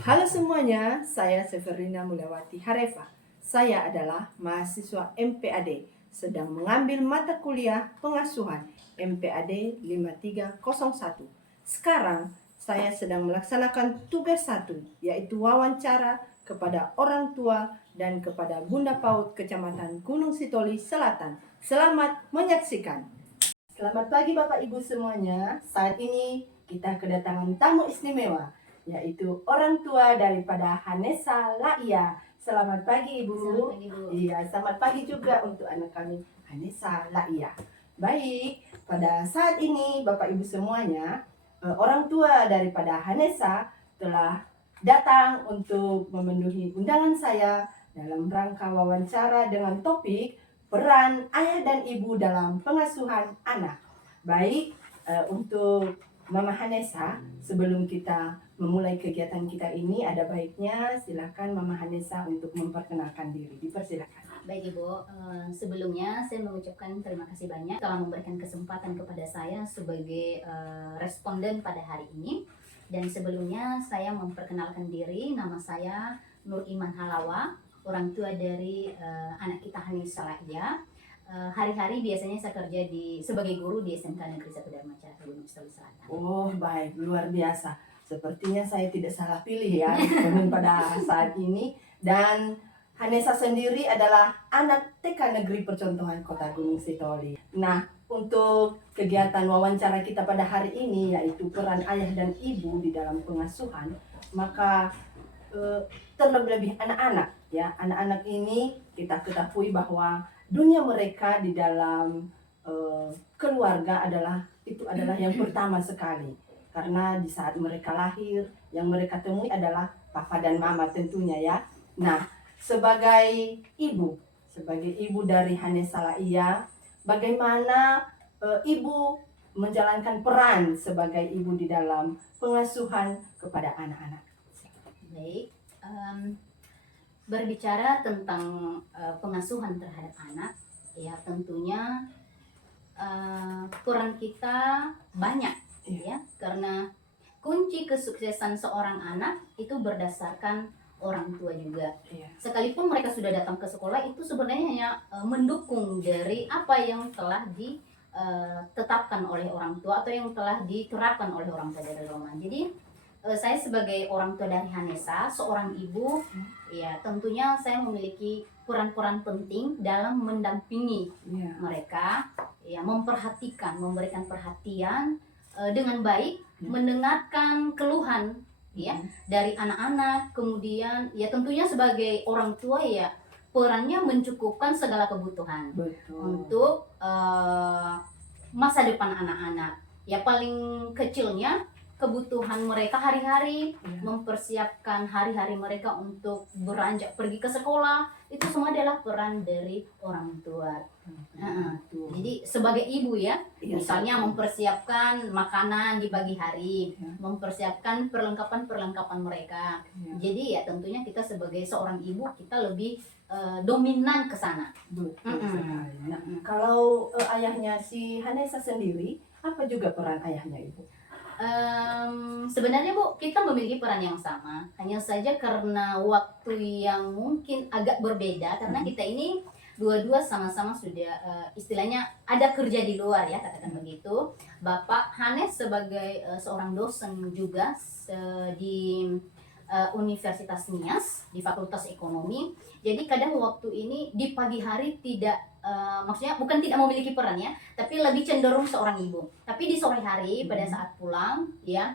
Halo semuanya, saya Severina Mulawati Harefa. Saya adalah mahasiswa MPAD, sedang mengambil mata kuliah pengasuhan MPAD 5301. Sekarang saya sedang melaksanakan tugas 1, yaitu wawancara kepada orang tua dan kepada Bunda PAUD Kecamatan Gunung Sitoli Selatan. Selamat menyaksikan. Selamat pagi Bapak Ibu semuanya. Saat ini kita kedatangan tamu istimewa, yaitu orang tua daripada Hanesa Laia. Selamat pagi Ibu. Selamat pagi, Bu. Iya, selamat pagi juga untuk anak kami Hanesa Laia. Baik, pada saat ini Bapak Ibu semuanya, orang tua daripada Hanesa telah datang untuk memenuhi undangan saya dalam rangka wawancara dengan topik peran ayah dan ibu dalam pengasuhan anak. Baik, untuk Mama Hanesa, sebelum kita memulai kegiatan kita ini, ada baiknya silakan Mama Hanesa untuk memperkenalkan diri. Dipersilakan. Baik Ibu, sebelumnya saya mengucapkan terima kasih banyak telah memberikan kesempatan kepada saya sebagai responden pada hari ini. Dan sebelumnya saya memperkenalkan diri, nama saya Nur Iman Halawa, orang tua dari anak kita Hanesa Laia. Hari-hari biasanya saya kerja sebagai guru di SMK Negeri 1 Dharma Cahaya Gunung Sitoli Selatan. Oh, baik, luar biasa. Sepertinya saya tidak salah pilih ya pada saat ini. Dan Hanesa sendiri adalah anak TK Negeri Percontohan Kota Gunung Sitoli. Nah, untuk kegiatan wawancara kita pada hari ini, yaitu peran ayah dan ibu di dalam pengasuhan, maka terlebih anak-anak ya, anak-anak ini kita ketahui bahwa dunia mereka di dalam keluarga adalah yang pertama sekali, karena di saat mereka lahir yang mereka temui adalah papa dan mama tentunya ya. Nah, sebagai ibu dari Hanesa Laia, bagaimana ibu menjalankan peran sebagai ibu di dalam pengasuhan kepada anak-anak? Baik, berbicara tentang pengasuhan terhadap anak, ya tentunya peran kita banyak, ya, karena kunci kesuksesan seorang anak itu berdasarkan orang tua juga. Sekalipun mereka sudah datang ke sekolah, itu sebenarnya hanya mendukung dari apa yang telah ditetapkan oleh orang tua atau yang telah diterapkan oleh orang tua dari rumah. Jadi saya sebagai orang tua dari Hanesa, seorang ibu, ya tentunya saya memiliki peran-peran penting dalam mendampingi mereka, ya memperhatikan, memberikan perhatian dengan baik, mendengarkan keluhan ya dari anak-anak, kemudian ya tentunya sebagai orang tua ya perannya mencukupkan segala kebutuhan. Betul. Untuk masa depan anak-anak. Ya paling kecilnya kebutuhan mereka hari-hari, mempersiapkan hari-hari mereka untuk beranjak pergi ke sekolah, itu semua adalah peran dari orang tua. Jadi sebagai ibu ya, misalnya mempersiapkan makanan di pagi hari, mempersiapkan perlengkapan mereka. Jadi ya tentunya kita sebagai seorang ibu, kita lebih dominan ke sana. Betul sekali. Nah, kalau ayahnya si Hanesa sendiri, apa juga peran ayahnya Ibu? Sebenarnya Bu, kita memiliki peran yang sama, hanya saja karena waktu yang mungkin agak berbeda, karena kita ini dua-dua sama-sama sudah istilahnya ada kerja di luar ya, katakan begitu. Bapak Hanes sebagai seorang dosen juga di Universitas Nias di Fakultas Ekonomi. Jadi kadang waktu ini di pagi hari tidak maksudnya bukan tidak memiliki peran ya, tapi lebih cenderung seorang ibu. Tapi di sore hari pada saat pulang ya,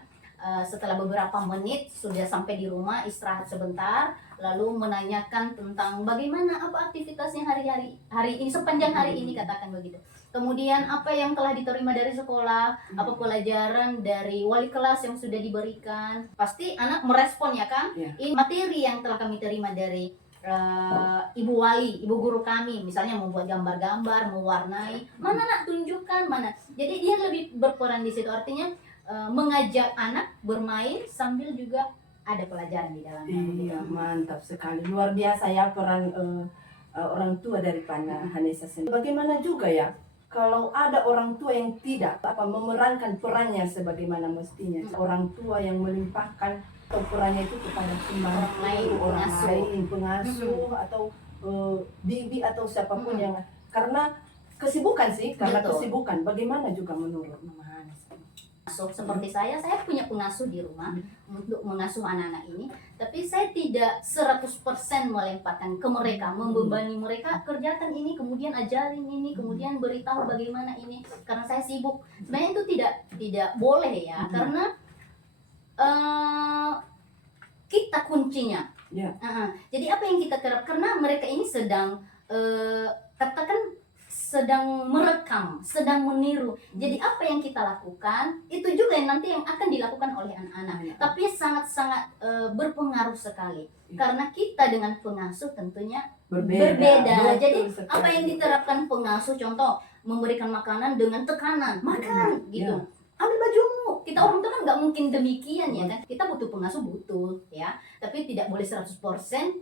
setelah beberapa menit sudah sampai di rumah, istirahat sebentar, lalu menanyakan tentang bagaimana apa aktivitasnya hari ini sepanjang hari ini, katakan begitu. Kemudian apa yang telah diterima dari sekolah, apa pelajaran dari wali kelas yang sudah diberikan. Pasti anak merespon ya kan, ini materi yang telah kami terima dari ibu wali, ibu guru kami, misalnya membuat gambar-gambar, mewarnai, mana nak tunjukkan mana. Jadi dia lebih berperan di situ, artinya mengajak anak bermain sambil juga ada pelajaran di dalamnya. Iya, mantap sekali, luar biasa ya peran orang tua daripada Hanesa sendiri. Bagaimana juga ya kalau ada orang tua yang tidak memerankan perannya sebagaimana mestinya, orang tua yang melimpahkan atau perannya itu kepada pembantu, orang lain, pengasuh atau bibi atau siapapun yang, karena kesibukan sih, karena Betul. kesibukan. Bagaimana juga menurut Mama Hanes? Pengasuh seperti saya punya pengasuh di rumah untuk mengasuh anak-anak ini, tapi saya tidak 100% melemparkan ke mereka, membebani mereka kerjakan ini, kemudian ajarin ini, kemudian beritahu bagaimana ini, karena saya sibuk. Sebenarnya itu tidak boleh ya, karena kita kuncinya. Ya. Jadi apa yang kita terap, karena mereka ini sedang katakan sedang merekam, sedang meniru. Jadi apa yang kita lakukan itu juga yang nanti yang akan dilakukan oleh anak-anak. Tapi sangat-sangat berpengaruh sekali. Karena kita dengan pengasuh tentunya berbeda. Jadi apa yang diterapkan pengasuh, contoh memberikan makanan dengan tekanan, makan gitu. Ambil bajumu. Kita orang tua kan nggak mungkin demikian ya kan. Kita butuh pengasuh, butuh ya. Tapi tidak boleh 100%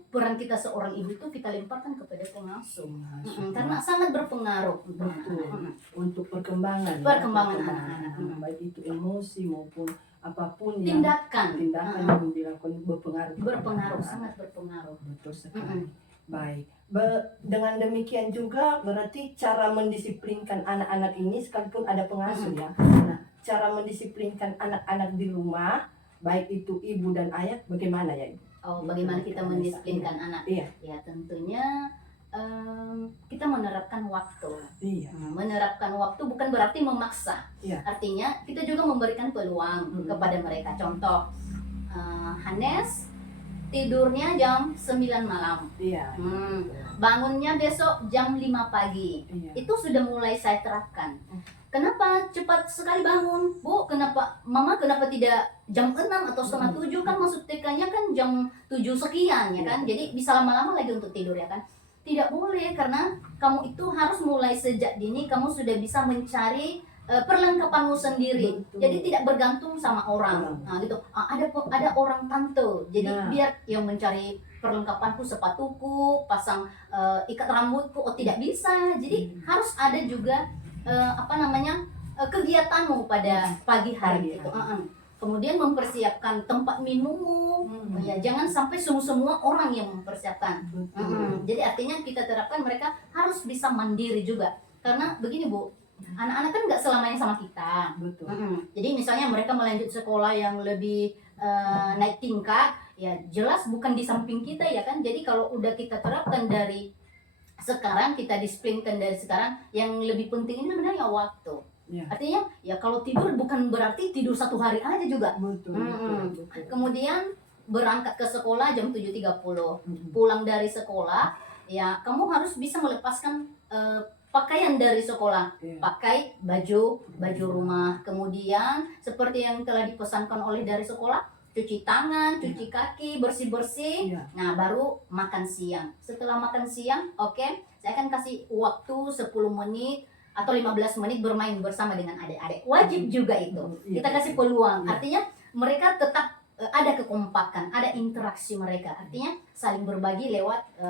peran kita seorang ibu itu kita lemparkan kepada pengasuh. Karena sangat berpengaruh untuk perkembangan anak-anak. Baik itu emosi maupun apapun tindakan yang dilakukan berpengaruh, sangat berpengaruh. Betul sekali. Baik. Dengan demikian juga berarti cara mendisiplinkan anak-anak ini sekalipun ada pengasuh ya. Nah, cara mendisiplinkan anak-anak di rumah, baik itu ibu dan ayah, bagaimana ya Ibu? Bagaimana kita mendisiplinkan anak? Iya. Ya tentunya kita menerapkan waktu. Iya. Menerapkan waktu bukan berarti memaksa. Iya. Artinya kita juga memberikan peluang kepada mereka. Contoh, Hanes tidurnya jam 9 malam. Iya. Bangunnya besok jam 5 pagi. Iya. Itu sudah mulai saya terapkan. Kenapa cepat sekali bangun? Bu, Mama kenapa tidak jam 6 atau setengah 7? Kan maksud TK-nya kan jam 7 sekian ya kan? Jadi bisa lama-lama lagi untuk tidur ya kan? Tidak boleh, karena kamu itu harus mulai sejak dini kamu sudah bisa mencari perlengkapanmu sendiri. Betul. Jadi tidak bergantung sama orang. Nah, gitu. Ada orang tante. Jadi biar yang mencari perlengkapanku, sepatuku, pasang ikat rambutku, tidak bisa. Jadi harus ada juga kegiatanmu pada pagi hari gitu. Kemudian mempersiapkan tempat minummu. Ya, jangan sampai semua orang yang mempersiapkan. Jadi artinya kita terapkan mereka harus bisa mandiri juga. Karena begini Bu, anak-anak kan nggak selamanya sama kita. Betul. Jadi misalnya mereka melanjut sekolah yang lebih naik tingkat, ya jelas bukan di samping kita ya kan. Jadi kalau udah kita terapkan dari sekarang, kita disiplinkan dari sekarang, yang lebih penting ini sebenarnya waktu. Ya. Artinya ya kalau tidur bukan berarti tidur 1 hari aja juga. Betul. Kemudian berangkat ke sekolah jam 7.30. Pulang dari sekolah, ya kamu harus bisa melepaskan pakaian dari sekolah. Pakai baju rumah. Kemudian seperti yang telah dipesankan oleh dari sekolah, cuci tangan, cuci kaki, bersih-bersih. Nah, baru makan siang. Setelah makan siang, saya akan kasih waktu 10 menit atau 15 menit bermain bersama dengan adik-adik. Wajib juga itu. Kita kasih peluang. Artinya mereka tetap ada kekompakan, ada interaksi mereka. Artinya saling berbagi lewat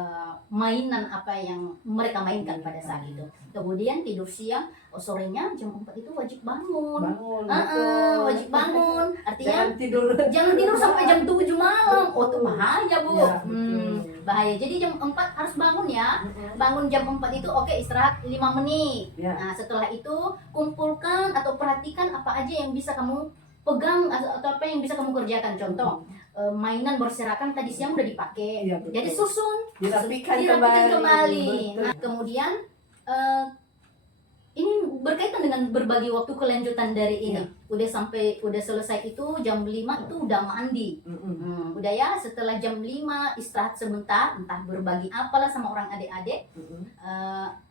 mainan apa yang mereka mainkan pada saat itu. Kemudian tidur siang, sorenya jam 4 itu wajib bangun. Wajib bangun. Artinya jangan tidur sampai jam 7 malam. Itu bahaya Bu. Bahaya. Jadi jam 4 harus bangun ya. Bangun jam 4 itu istirahat 5 menit. Nah, setelah itu kumpulkan atau perhatikan apa aja yang bisa kamu pegang atau apa yang bisa kamu kerjakan. Contoh, mainan berserakan tadi siang udah dipakai. Jadi susun, dirapikan kembali. Nah, kemudian ini berkaitan dengan berbagi waktu kelanjutan dari ini. Udah selesai itu jam 5 itu udah mandi. Udah ya, setelah jam 5 istirahat sebentar, entah berbagi apalah sama orang adik-adik.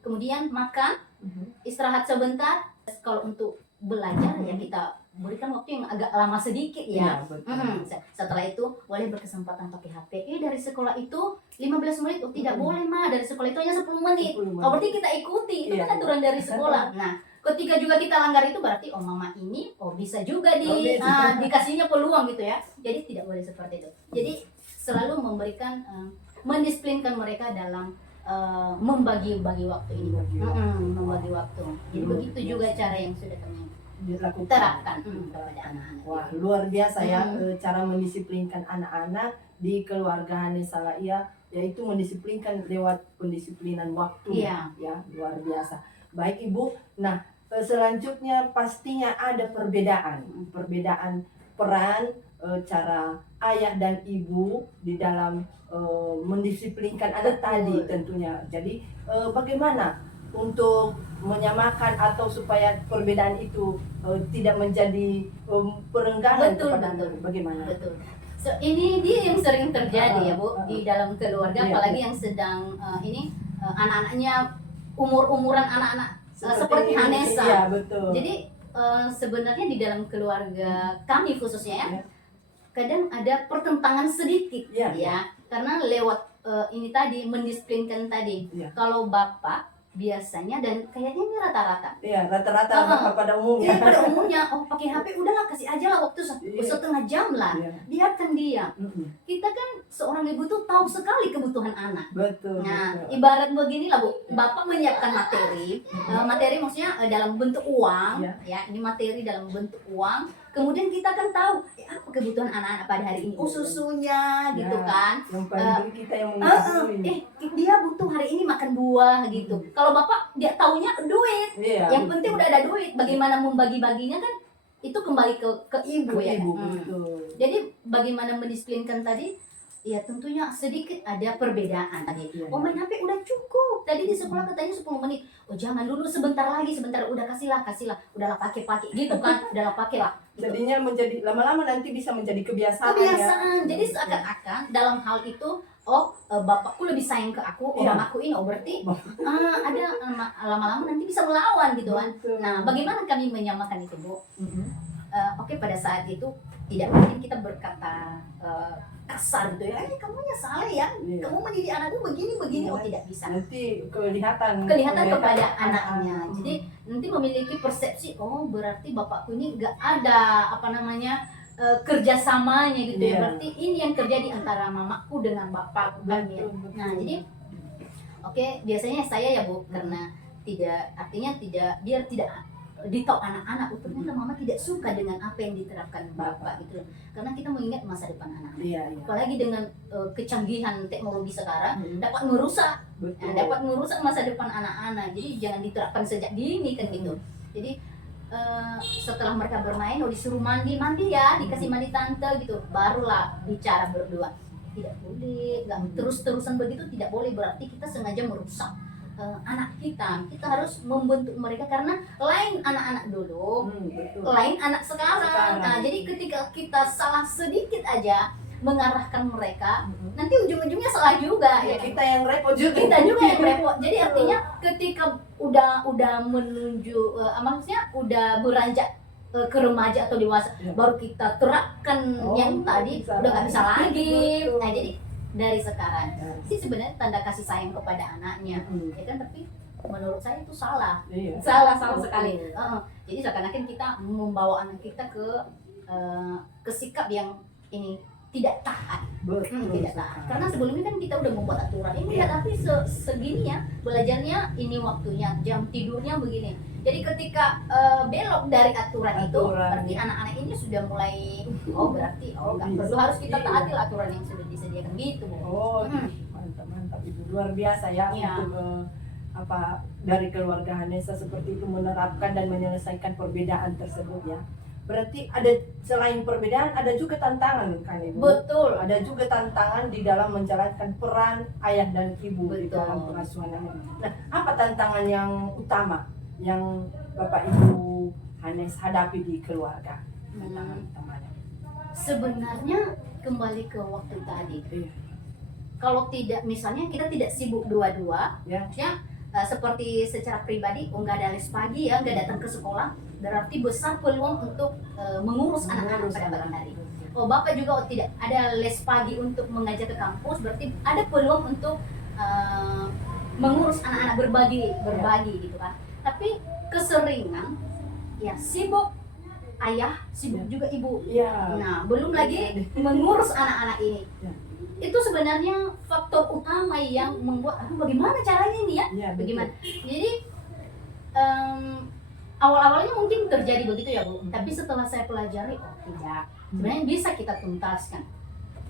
Kemudian makan, istirahat sebentar. Kalau untuk belajar ya kita berikan waktu yang agak lama sedikit ya. Setelah itu boleh berkesempatan pakai HP. Dari sekolah itu 15 menit. Tidak boleh Ma, dari sekolah itu hanya 10 menit. Berarti kita ikuti, itu kan aturan dari sekolah. Nah, ketika juga kita langgar itu berarti mama ini bisa juga dikasihnya peluang gitu ya. Jadi tidak boleh seperti itu. Jadi selalu memberikan mendisiplinkan mereka dalam membagi waktu ini. Membagi waktu. Jadi begitu juga cara yang sudah kami dilakukan. terapkan kepada anak-anak. Wah, luar biasa ya cara mendisiplinkan anak-anak di keluarga Hanesa Laia, yaitu mendisiplinkan lewat pendisiplinan waktu. Iya. Ya, luar biasa. Baik Ibu. Nah, selanjutnya pastinya ada perbedaan peran cara ayah dan ibu di dalam mendisiplinkan anak Betul. tadi tentunya. Jadi bagaimana untuk menyamakan atau supaya perbedaan itu tidak menjadi perenggangan Betul, kepada betul. anak? Bagaimana? Betul. So, ini dia yang sering terjadi ya Bu di dalam keluarga, Iya, apalagi iya. yang sedang anak-anaknya umuran anak-anak seperti Hanesa. Iya, betul. Jadi sebenarnya di dalam keluarga kami khususnya ya, Iya. kadang ada pertentangan sedikit Iya, ya, karena lewat ini tadi mendisiplinkan tadi. Iya. Kalau bapak biasanya dan kayaknya ini rata-rata. Iya, rata-rata Ah, pada umumnya. Jadi pada umumnya, pakai HP udahlah kasih aja lah waktu Iya. setengah jam lah, Iya. biarkan dia. Mm-mm. Kita kan seorang ibu tuh tahu sekali kebutuhan anak. Betul. Nah, betul. ibarat beginilah Bu, bapak menyiapkan materi, materi maksudnya dalam bentuk uang, Iya. ya ini materi dalam bentuk uang. Kemudian kita kan tahu apa kebutuhan anak-anak pada hari ini, susunya gitu Ya, kan. Yang paling kita yang menyusui. Dia butuh hari ini makan buah gitu. Kalau bapak dia taunya duit, Iya. yang penting udah ada duit. Bagaimana membagi-baginya kan itu kembali ke ibu Ke ya. ibu, Hmm. betul. Jadi bagaimana mendisiplinkan tadi? Ya tentunya sedikit ada perbedaan tadi. Iya. Oh main HP udah cukup. Tadi di sekolah katanya 10 menit. Oh jangan dulu sebentar lagi, sebentar udah kasihlah. Udahlah pakai gitu kan. Udahlah pakai lah. Gitu. Jadinya menjadi lama-lama nanti bisa menjadi kebiasaan. Kebiasaan. Ya. Jadi seakan-akan dalam hal itu bapakku lebih sayang ke aku, Iya. mamaku ini berarti ada lama-lama nanti bisa melawan gitu kan. Betul. Nah, bagaimana kami menyamakan itu, Bu? Mhm. Oke, pada saat itu tidak mungkin kita berkata kasar gitu ya. Kamunya salah ya. Iya. Kamu mendidik anakku begini. Oh, tidak bisa. Nanti kelihatan Kepada anaknya. Jadi nanti memiliki persepsi, oh berarti bapakku ini nggak ada kerjasamanya gitu Iya. ya. Berarti ini yang terjadi antara mamaku dengan bapakku kan ya. Betul, betul. Nah jadi oke, biasanya saya ya Bu, karena biar tidak ditau anak-anak, ternyata mama tidak suka dengan apa yang diterapkan bapak gitu loh. Karena kita mengingat masa depan anak. Iya, iya. Apalagi dengan kecanggihan teknologi sekarang Mhm. dapat merusak Betul. masa depan anak-anak. Jadi jangan diterapkan sejak dini kan gitu. Jadi setelah mereka bermain, disuruh mandi ya, dikasih mandi tante gitu, barulah bicara berdua. Tidak boleh, nggak terus-terusan begitu tidak boleh, berarti kita sengaja merusak anak kita. Kita harus membentuk mereka karena lain anak-anak dulu, Betul. lain anak sekarang. Nah, jadi ketika kita salah sedikit aja mengarahkan mereka, Mhm. nanti ujung-ujungnya salah juga Ya, ya. kita yang repot juga. Kita juga yang repot. Jadi artinya ketika udah menuju maksudnya udah beranjak ke remaja atau dewasa, Ya. baru kita terapkan Oh, yang tadi bisa udah nggak bisa lagi. Betul. Nah, jadi dari sekarang Ya. sih sebenarnya tanda kasih sayang kepada anaknya, Mhm. ya kan, tapi menurut saya itu salah Iya. salah Betul. sekali. Jadi seakan-akan kita membawa anak kita ke sikap yang ini tidak taat. Betul. Tidak taat. Karena sebelumnya kan kita udah membuat aturan ini Iya. ya, tapi segini ya belajarnya, ini waktunya, jam tidurnya begini. Jadi ketika belok dari aturan itu, Aturan. berarti anak-anak ini sudah mulai berarti nggak Bisa. perlu, harus kita Iya. taati lah aturan yang sudah disediakan gitu. Bu. Oh, Mhm. mantap itu luar biasa ya Iya. untuk dari keluarga Hanesa seperti itu menerapkan dan menyelesaikan perbedaan tersebut ya. Berarti ada selain perbedaan ada juga tantangan kan Ibu? Betul. Ada juga tantangan di dalam menjalankan peran ayah dan ibu di Betul. dalam pengasuhan anak. Nah, apa tantangan yang utama yang Bapak Ibu Hanes hadapi di keluarga? Tantangan utamanya. Sebenarnya kembali ke waktu tadi. Iya. Kalau tidak, misalnya kita tidak sibuk dua-dua, Ya. seperti secara pribadi, nggak ada les pagi ya, nggak datang ke sekolah, berarti besar peluang untuk mengurus anak-anak pada pagi hari. Oh bapak juga tidak ada les pagi untuk mengajar ke kampus, berarti ada peluang untuk mengurus anak-anak berbagi gitu kan. Tapi keseringan ya sibuk ayah, sibuk juga ibu. Iya. Nah, belum lagi mengurus anak-anak ini. Ya. Itu sebenarnya faktor utama yang membuat, bagaimana caranya ini ya? Iya, betul. Bagaimana? Jadi awal-awalnya mungkin terjadi begitu ya Bu, tapi setelah saya pelajari, oh tidak, sebenarnya bisa kita tuntaskan.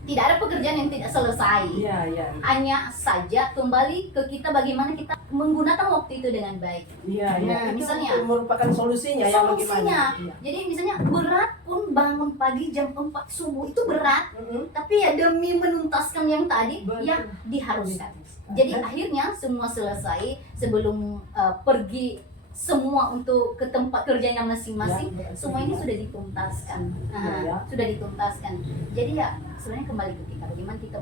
Tidak ada pekerjaan yang tidak selesai. Iya, iya. Hanya saja kembali ke kita bagaimana kita menggunakan waktu itu dengan baik. Iya, iya. Nah, Itu misalnya merupakan solusinya yang solusinya. bagaimana? Iya. Jadi misalnya berat pun bangun pagi jam 4 subuh itu berat, Mm-mm. tapi ya demi menuntaskan yang tadi Betul. ya diharuskan. Jadi akhirnya semua selesai sebelum pergi semua untuk ke tempat kerjanya masing-masing, Ya, semua ini sudah dituntaskan. Ya. Sudah dituntaskan. Jadi ya sebenarnya kembali ke kita bagaimana kita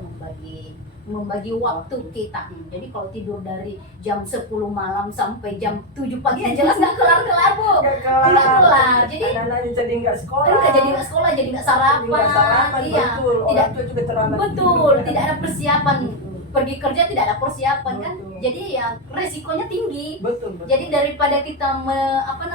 membagi waktu kita. Jadi kalau tidur dari jam 10 malam sampai jam 7 pagi ya jelas nggak kelar-kelar Bu. Nggak kelar. Nggak kelar. Jadi Anak-anaknya jadi nggak sekolah. nggak jadi nggak sekolah, jadi nggak sarapan. Nggak sarapan, Iya. betul. Tidak Orang tua juga terlambat. betul, tidak ada persiapan. Pergi kerja tidak ada persiapan kan. Betul. Jadi ya resikonya tinggi. Betul, betul. Jadi daripada kita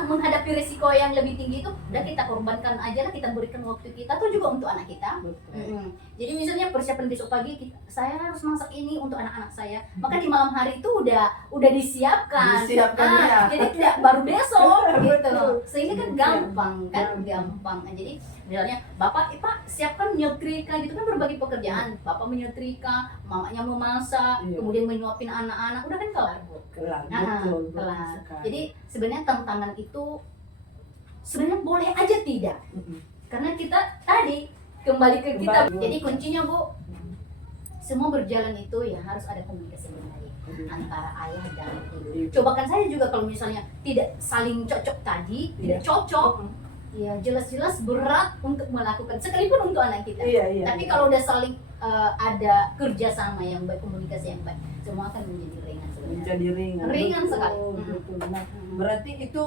menghadapi risiko yang lebih tinggi itu, udah kita korbankan aja lah, kita berikan waktu kita tuh juga untuk anak kita. Betul. Jadi misalnya persiapan besok pagi saya harus masak ini untuk anak-anak saya. Maka di malam hari itu udah disiapkan. Disiapkan, ya. Jadi tidak baru besok gitu. Betul. Sehingga kan gampang kan, gampang. Jadi misalnya Bapak, Pak siapkan menyetrika gitu kan, berbagi pekerjaan. Bapak menyetrika, mamanya memasak, Iya. kemudian menyuapin anak-anak, udah kan kelar Bu. Kelar, Nah, betul, kelar. sekali. Jadi sebenarnya tantangan itu sebenarnya boleh aja tidak, Mm-mm. karena kita tadi kembali ke kita. Kembali. Jadi kuncinya Bu, semua berjalan itu ya harus ada komunikasi yang baik antara ayah dan ibu. Coba kan saya juga kalau misalnya tidak saling cocok tadi, tidak cocok, ya jelas-jelas berat untuk melakukan sekalipun untuk anak kita. Iya, iya. Tapi kalau udah saling ada kerjasama yang baik, komunikasi yang baik, semua akan menjadi ringan sebenarnya. menjadi ringan. Ringan Betul, sekali. betul. Nah, berarti itu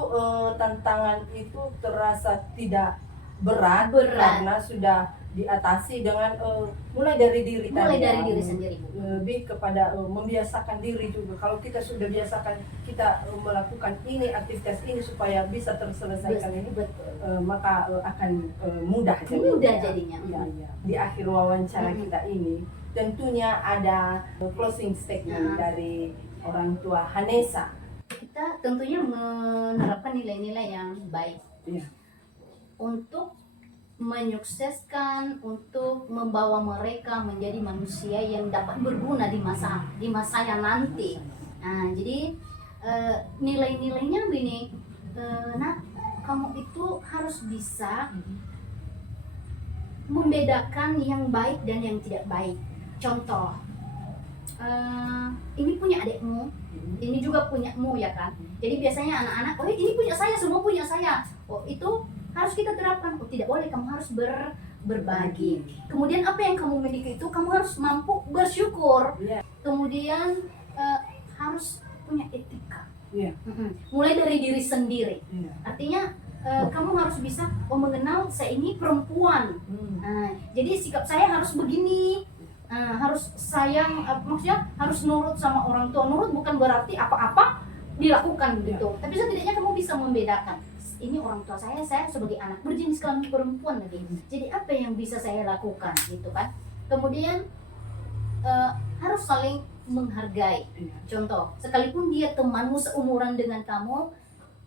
tantangan itu terasa tidak berat, Berat. karena sudah diatasi dengan mulai dari diri Mulai tadi, dari ya. diri sendiri Bu. Lebih kepada membiasakan diri juga. Kalau kita sudah biasakan kita melakukan ini, aktivitas ini supaya bisa terselesaikan ini, Betul. maka akan mudah jadinya. Mudah jadinya. Ya, ya. Di akhir wawancara Mm-mm. kita ini tentunya ada closing statement dari orang tua Hanesa. Kita tentunya menerapkan nilai-nilai yang baik Iya. untuk menyukseskan, untuk membawa mereka menjadi manusia yang dapat berguna di masa yang nanti. Nah, jadi nilai-nilainya begini, nak, kamu itu harus bisa membedakan yang baik dan yang tidak baik. Contoh, ini punya adikmu, ini juga punyamu ya kan. Jadi biasanya anak-anak, oh ini punya saya, semua punya saya. Oh itu harus kita terapkan. Oh tidak boleh, kamu harus berbagi. Kemudian apa yang kamu miliki itu kamu harus mampu bersyukur. Iya. Kemudian harus punya etika. Iya. Mulai dari diri sendiri. Iya. Artinya kamu harus bisa mengenal saya ini perempuan. Nah, jadi sikap saya harus begini. Harus sayang, maksudnya harus nurut sama orang tua. Nurut bukan berarti apa-apa dilakukan gitu. Tapi setidaknya kamu bisa membedakan. Ini orang tua saya sebagai anak berjenis kelamin perempuan lagi. Jadi apa yang bisa saya lakukan gitu kan? Kemudian harus saling menghargai. Iya. Contoh, sekalipun dia temanmu seumuran dengan kamu,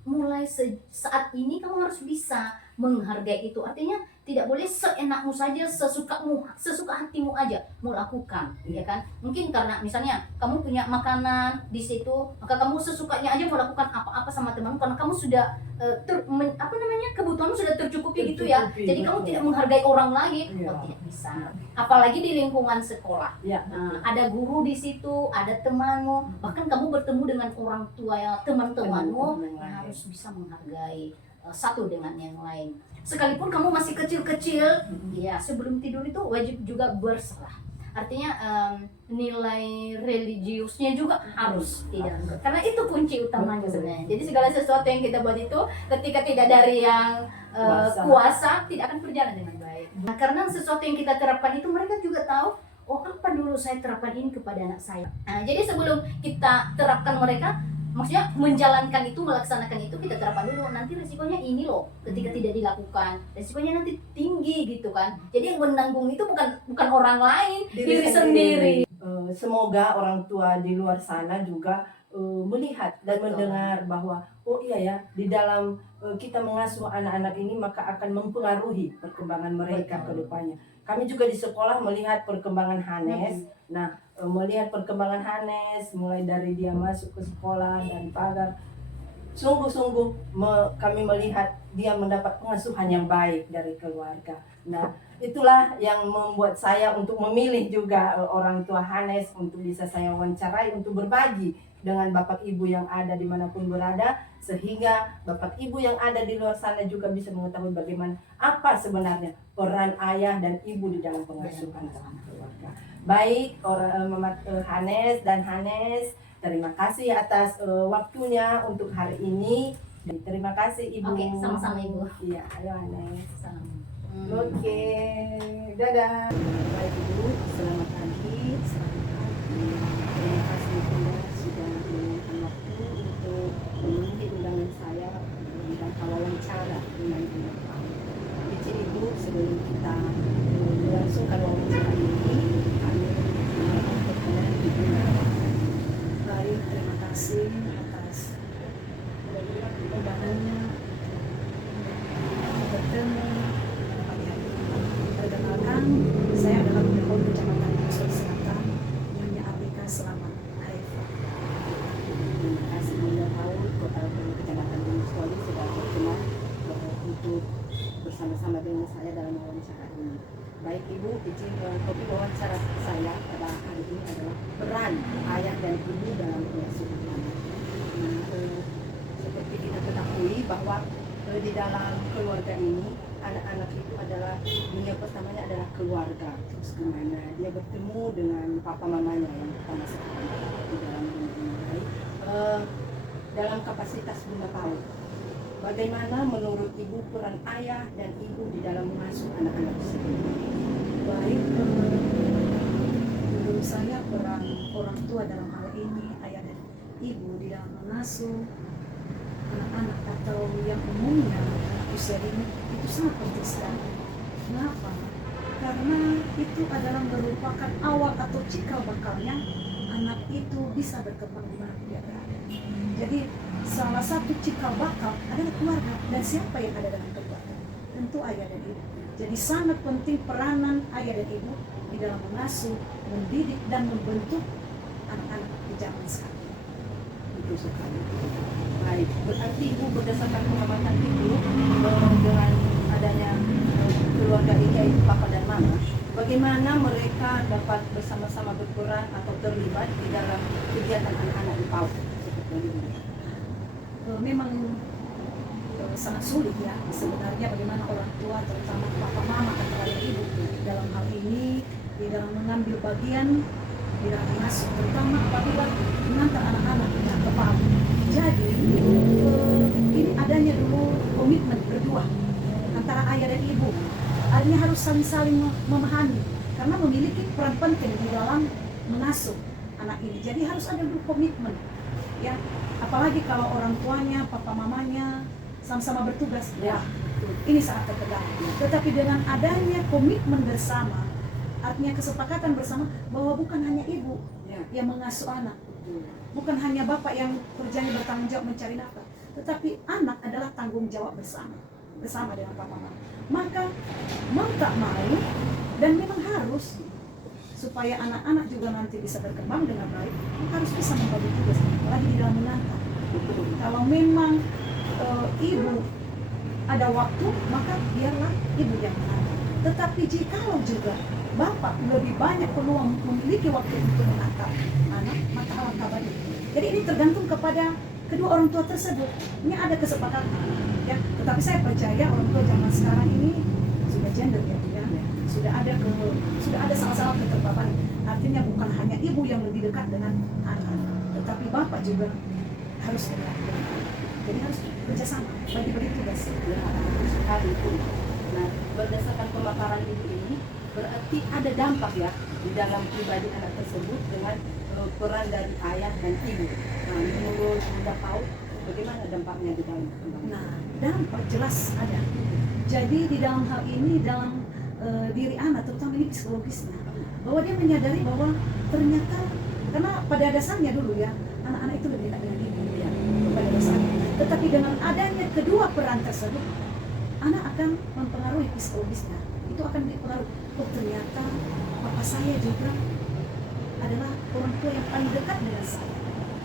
mulai saat ini kamu harus bisa menghargai itu. Artinya tidak boleh seenakmu saja, sesuka hatimu aja mau lakukan, ya kan? Mungkin karena misalnya kamu punya makanan di situ, maka kamu sesukanya aja mau lakukan apa-apa sama temanmu karena kamu sudah kebutuhanmu sudah tercukupi gitu ya. Tercukupi, Jadi kamu betul. tidak menghargai orang lain, Iya. oh, tidak bisa. Apalagi di lingkungan sekolah. Iya. Ada guru di situ, ada temanmu, bahkan kamu bertemu dengan orang tua ya, teman-temanmu, Yang ya lain. harus bisa menghargai satu dengan yang lain. Sekalipun kamu masih kecil-kecil, ya sebelum tidur itu wajib juga berserah. Artinya nilai religiusnya juga harus tidak, karena itu kunci utamanya sebenarnya. Jadi segala sesuatu yang kita buat itu ketika tidak dari yang kuasa tidak akan berjalan dengan baik. Nah, karena sesuatu yang kita terapkan itu mereka juga tahu, oh apa dulu saya terapkan ini kepada anak saya. Nah, jadi sebelum kita terapkan mereka, maksudnya menjalankan itu, melaksanakan itu, kita terapkan dulu. Nanti resikonya ini loh, ketika tidak dilakukan, resikonya nanti tinggi gitu kan. Jadi yang menanggung itu bukan orang lain, diri sendiri. Semoga orang tua di luar sana juga melihat dan Betul. mendengar bahwa oh iya ya, di dalam kita mengasuh anak-anak ini maka akan mempengaruhi perkembangan mereka ke Betul. depannya. Kami juga di sekolah melihat perkembangan Hanes. Nah, melihat perkembangan Hanes mulai dari dia masuk ke sekolah dari pagar, sungguh-sungguh kami melihat dia mendapat pengasuhan yang baik dari keluarga. Nah, itulah yang membuat saya untuk memilih juga orang tua Hanes untuk bisa saya wawancarai untuk berbagi dengan Bapak Ibu yang ada dimanapun berada, sehingga Bapak Ibu yang ada di luar sana juga bisa mengetahui bagaimana apa sebenarnya peran ayah dan ibu di dalam pengasuhan dalam keluarga. Baik, Hanes dan Hanes, terima kasih atas waktunya untuk hari ini. Terima kasih Ibu. Oke, sama-sama Ibu. Iya, ayo Hanes. Salam. Oke, dadah. Baik Ibu, selamat pagi. Terima kasih Bunda sudah meluangkan waktu untuk memenuhi undangan saya dalam wawancara dengan Bapak. Izin Ibu, sebelum kita melangsungkan wawancara ini, kami berkenan Ibu. Baik, terima kasih atas undangannya bertemu pagi hari ini. Perkenalkan, saya adalah Gubernur Kecamatan Sulawesi Selatan, Nyonya Abika Selamat Haifa. Terima kasih Bunda Paul, Kota Kecamatan Gunung Soli sudah berkenan untuk bersama-sama dengan saya dalam wawancara ini. Baik Ibu, izin topik wawancara saya pada hari ini adalah peran ayah dan ibu dalam pengasuhan anak. Nah, seperti kita ketahui bahwa di dalam keluarga ini anak-anak itu adalah dunia pertamanya adalah keluarga. Terus gimana dia bertemu dengan papa mamanya yang pertama sekali di dalam dunia ini. Baik, dalam kapasitas Bunda Paul, bagaimana menurut Ibu peran ayah dan ibu di dalam mengasuh anak-anak tersebut? Baik, menurut saya peran orang tua dalam hal ini, ayah dan ibu di dalam mengasuh anak-anak atau yang umumnya anak usia dini itu sangat penting sekali. Kenapa? Karena itu adalah merupakan awal atau cikal bakalnya anak itu bisa berkembang di mana dia berada. Jadi salah satu cikal bakal adalah keluarga, dan siapa yang ada dalam keluarga? Tentu ayah dan ibu. Jadi sangat penting peranan ayah dan ibu di dalam mengasuh, mendidik, dan membentuk anak-anak di zaman sekarang. Itu sekali. Baik, berarti Ibu berdasarkan pengamatan Ibu dengan adanya keluarga ini yaitu papa dan mama, bagaimana mereka dapat bersama-sama berperan atau terlibat di dalam kegiatan anak-anak di PAUD seperti ini? Memang sangat sulit ya sebenarnya bagaimana orang tua terutama papa mama atau ayah ibu dalam hal ini di dalam mengambil bagian di dalam mengasuh, terutama apabila mengantar anak-anaknya ke PAUD. Jadi ini adanya dulu komitmen berdua antara ayah dan ibu. Artinya harus saling memahami karena memiliki peran penting di dalam mengasuh anak ini. Jadi harus ada dulu komitmen ya. Apalagi kalau orang tuanya, papa mamanya sama-sama bertugas, ya ini sangat tertegang. Tetapi dengan adanya komitmen bersama, artinya kesepakatan bersama bahwa bukan hanya ibu yang mengasuh anak, bukan hanya bapak yang kerjanya bertanggung jawab mencari nafkah, tetapi anak adalah tanggung jawab bersama dengan papa mama. Maka mau tak mau dan memang harus supaya anak-anak juga nanti bisa berkembang dengan baik, harus bisa membagi tugas, apalagi di dalam menanam. Kalau memang ibu ada waktu, maka biarlah ibu yang menanam. Tetapi jikalau juga bapak lebih banyak peluang memiliki waktu untuk menanam anak, maka alangkah baik. Jadi ini tergantung kepada kedua orang tua tersebut. Ini ada kesepakatan, ya. Tetapi saya percaya orang tua zaman sekarang ini sudah gender ya. Sudah ada sama-sama keterpaparan. Artinya bukan hanya ibu yang lebih dekat dengan anak, tetapi bapak juga harus dekat. Jadi harus kerjasama, bagi-bagi tugas. Ya, sekali itu. Nah, berdasarkan pemaparan Ibu ini, berarti ada dampak ya di dalam pribadi anak tersebut dengan peran dari ayah dan ibu. Nah, menurut Bunda Paul, bagaimana dampaknya di dalam perkembangan? Nah, dampak jelas ada. Jadi di dalam hal ini, dalam diri anak, terutama ini psikologisnya, bahwa dia menyadari bahwa ternyata, karena pada dasarnya dulu ya, anak-anak itu lebih dekat dengan ibu ya, pada dasarnya. Tetapi dengan adanya kedua peran tersebut, anak akan mempengaruhi psikologisnya. Itu akan dipengaruhi. Oh ternyata papa saya juga adalah orang tua yang paling dekat dengan saya.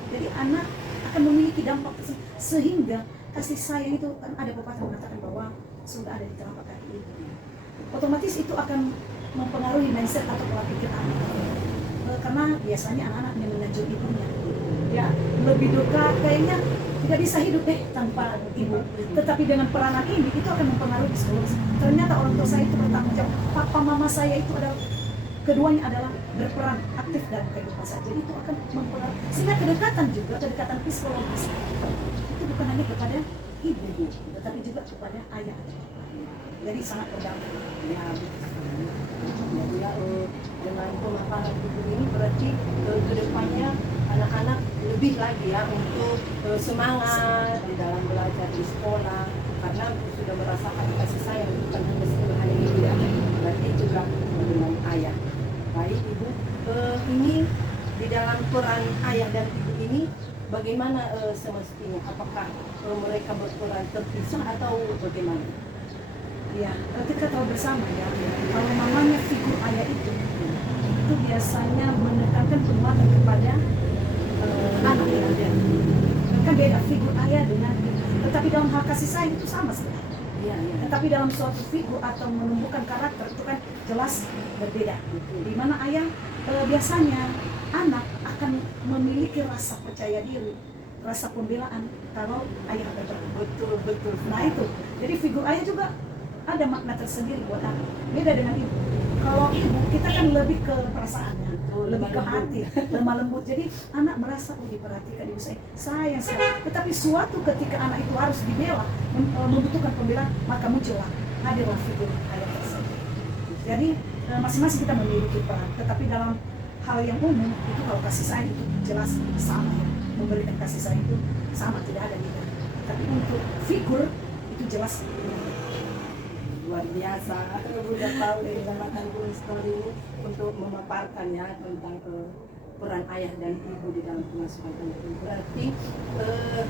Jadi anak akan memiliki dampak tersebut, sehingga kasih sayang itu kan ada pepatah mengatakan bahwa sudah ada di telapak kaki ibu. Otomatis itu akan mempengaruhi mindset atau pola pikir anak. Karena biasanya anak-anak hanya mengacu ibunya. Ya, lebih dekat kayaknya tidak bisa hidup tanpa ibu. Tetapi dengan peranan ini itu akan mempengaruhi psikologis. Ternyata orang tua saya itu bertanggung jawab. Papa mama saya itu adalah keduanya adalah berperan aktif dalam kehidupan saya. Jadi itu akan mempengaruhi. Sehingga kedekatan juga, kedekatan psikologis itu bukan hanya kepada ibu, tetapi juga kepada ayah. Jadi sangat berdampak. Ya, jadi ya, dengan pemaparan ibu ini berarti ke depannya anak-anak lebih lagi ya untuk semangat di dalam belajar di sekolah, karena sudah merasakan kasih sayang bukan hanya ibu ya, berarti juga dengan ayah. Baik ibu, ini di dalam peran ayah dan ibu ini bagaimana semestinya? Apakah mereka berperan terpisah atau bagaimana? Ya, kita tahu bersama ya, kalau mamanya figur ayah itu biasanya menekankan penguatan kepada anak ya. Kan beda figur ayah dengan, tetapi dalam hal kasih sayang itu sama sebenarnya. Iya, iya. Tetapi dalam suatu figur atau menumbuhkan karakter itu kan jelas berbeda. Di mana ayah biasanya anak akan memiliki rasa percaya diri, rasa pembelaan kalau ayah ada berperan. Betul. Nah itu, jadi figur ayah juga ada makna tersendiri buat anak. Beda dengan ibu. Kalau ibu kita kan lebih ke perasaannya, lebih ke hati, lemah lembut. Jadi anak merasa diperhatikan ibu saya, sayang sekali. Tetapi suatu ketika anak itu harus dibela, membutuhkan pembelaan, maka muncullah hadirlah figur ayah tersebut. Jadi masing-masing kita memiliki peran. Tetapi dalam hal yang umum itu kalau kasih sayang itu jelas sama ya. Memberikan kasih sayang itu sama, tidak ada beda. Tapi untuk figur itu jelas. Luar biasa, Bunda tahu kesempatan Gunung Story ini untuk memaparkan ya tentang peran ayah dan ibu di dalam pengasuhan anak. Berarti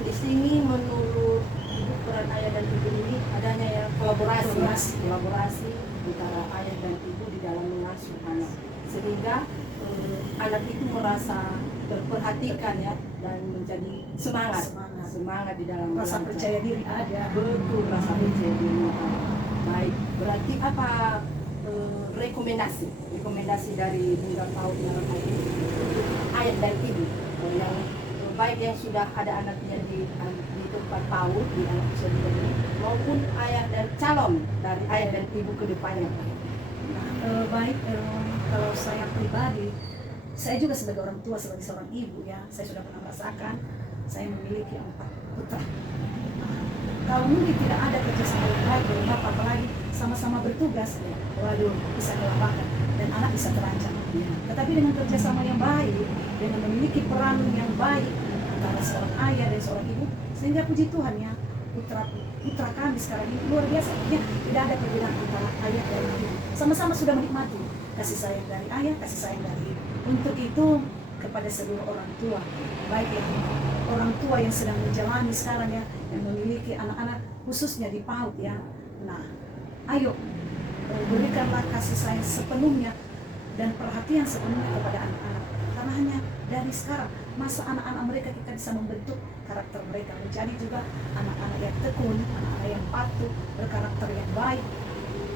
di sini menurut ibu peran ayah dan ibu ini adanya ya kolaborasi antara ayah dan ibu di dalam mengasuh anak, sehingga anak itu merasa terperhatikan ya dan menjadi semangat di dalam Rasa belajar. percaya diri ada. Betul, rasa percaya diri ada. Baik, berarti apa rekomendasi dari Bunda Paul dalam hal ini untuk ayah dan ibu yang baik yang sudah ada anaknya di tempat PAUD di anak usia dini ini maupun ayah dan calon dari ayah dan ibu ke depannya. Baik, kalau saya pribadi, saya juga sebagai orang tua, sebagai seorang ibu ya, saya sudah pernah merasakan saya memiliki 4 putra. Kalau mungkin tidak ada kerjasama yang baik dari bapak, apalagi sama-sama bertugas, waduh bisa kelabakan dan anak bisa terancam. Tetapi dengan kerjasama yang baik, dengan memiliki peran yang baik antara seorang ayah dan seorang ibu, sehingga puji Tuhan ya, putra kami sekarang ini luar biasa. Ya, tidak ada perbedaan antara ayah dan ibu. Sama-sama sudah menikmati kasih sayang dari ayah, kasih sayang dari ibu. Untuk itu kepada seluruh orang tua, baik yang orang tua yang sedang menjalani sekarang ya, yang memiliki anak-anak khususnya di PAUD ya. Nah, ayo berikanlah kasih sayang sepenuhnya dan perhatian sepenuhnya kepada anak-anak. Karena hanya dari sekarang masa anak-anak mereka kita bisa membentuk karakter mereka menjadi juga anak-anak yang tekun, anak-anak yang patuh, berkarakter yang baik,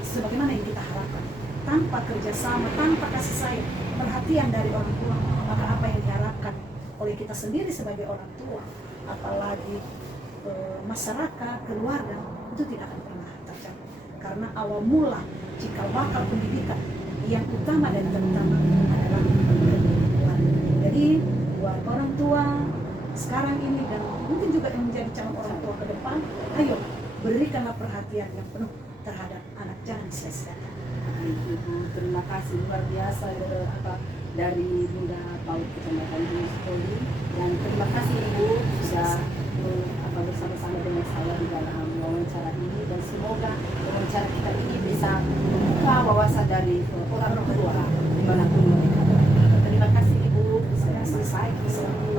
sebagaimana yang kita harapkan. Tanpa kerjasama, tanpa kasih sayang, perhatian dari orang tua, maka apa yang diharapkan oleh kita sendiri sebagai orang tua, apalagi masyarakat, keluarga, itu tidak akan pernah tercapai. Karena awal mula cikal bakal pendidikan yang utama dan terutama adalah keluarga. Jadi buat orang tua sekarang ini dan mungkin juga yang menjadi calon orang tua ke depan, ayo berikanlah perhatian yang penuh terhadap anak, jangan sia-siakan. Ibu, terima kasih luar biasa dari Bunda Paul Kecamatan Gunung Story, dan terima kasih Ibu sudah bersama-sama dengan saya di dalam wawancara ini, dan semoga wawancara kita ini bisa membuka wawasan dari orang tua dimanapun mereka. Terima kasih Ibu, selamat pagi.